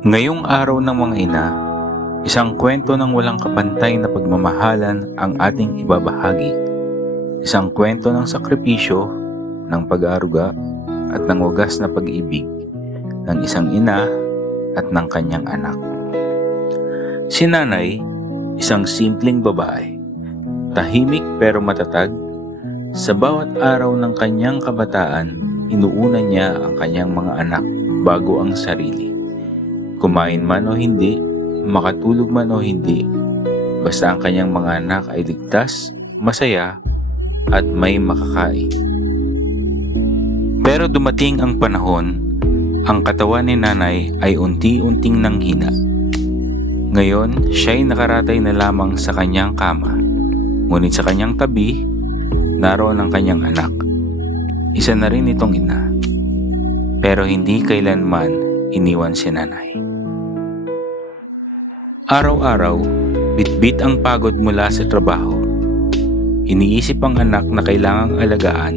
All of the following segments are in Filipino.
Ngayong araw ng mga ina, isang kwento ng walang kapantay na pagmamahalan ang ating ibabahagi. Isang kwento ng sakripisyo, ng pag-aaruga at ng wagas na pag-ibig ng isang ina at ng kanyang anak. Si nanay, isang simpleng babae, tahimik pero matatag. Sa bawat araw ng kanyang kabataan, inuuna niya ang kanyang mga anak bago ang sarili. Kumain man o hindi, makatulog man o hindi, basta ang kanyang mga anak ay ligtas, masaya, at may makakain. Pero dumating ang panahon, ang katawan ni nanay ay unti-unting nanghina. Ngayon, siya'y nakaratay na lamang sa kanyang kama. Ngunit sa kanyang tabi, naroon ang kanyang anak. Isa na rin itong ina. Pero hindi kailanman iniwan si nanay. Araw-araw, bitbit ang pagod mula sa trabaho. Iniisip ang anak na kailangang alagaan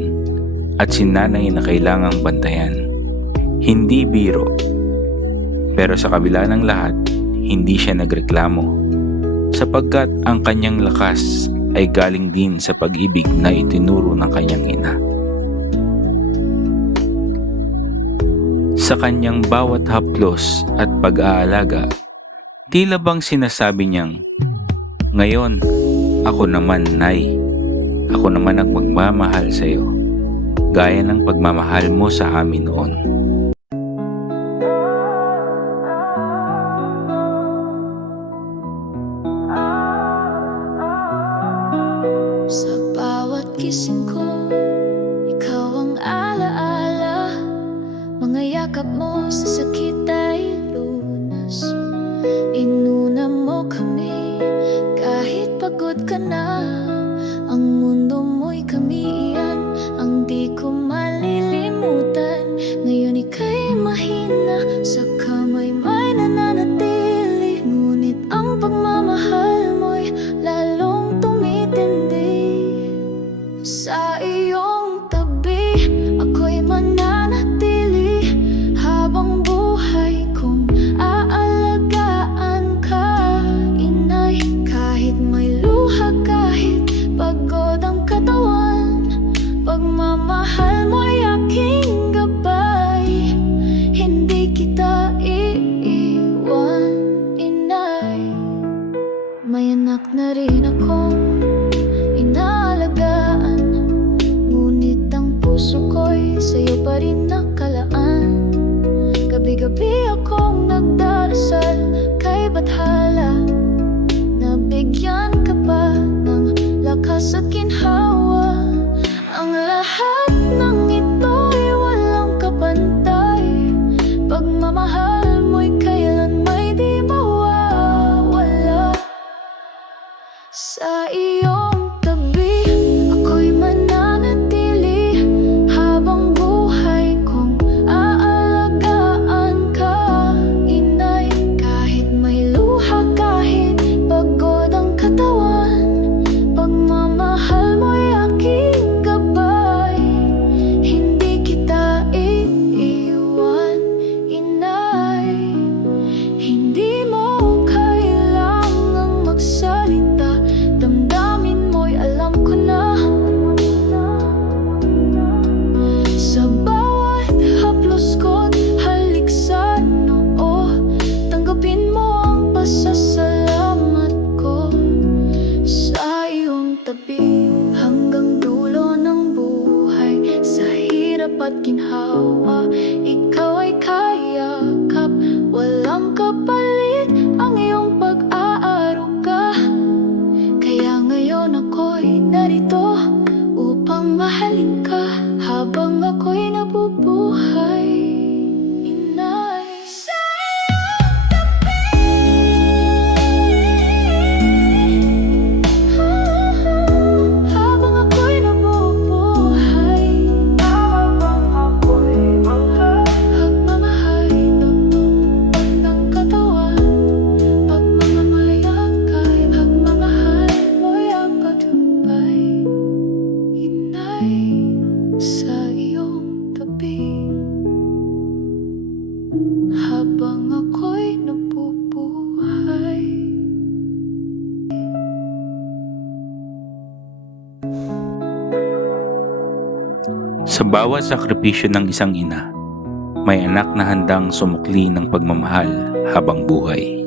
at si nanay na kailangang bantayan. Hindi biro. Pero sa kabila ng lahat, hindi siya nagreklamo sapagkat ang kanyang lakas ay galing din sa pag-ibig na itinuro ng kanyang ina. Sa kanyang bawat haplos at pag-aalaga, tila bang sinasabi niyang, Ngayon, ako naman, Nay. Ako naman ang magmamahal sa iyo, gaya ng pagmamahal mo sa amin noon. Sa bawat gising ko, ikaw ang alaala yakap mo sa sakit ay lunas Inuna mo kami kahit pagod ka na Ang mundo mo'y kamiiyan Ang Pagmamahal mo'y aking gabay. Hindi kita iiwan, inay. May anak na rin akong inaalagaan. Ngunit ang puso ko'y sa'yo pa rin nakalaan mahalin ka Habang ako'y nabubuhay Sa bawat sakripisyo ng isang ina, may anak na handang sumukli ng pagmamahal habang buhay.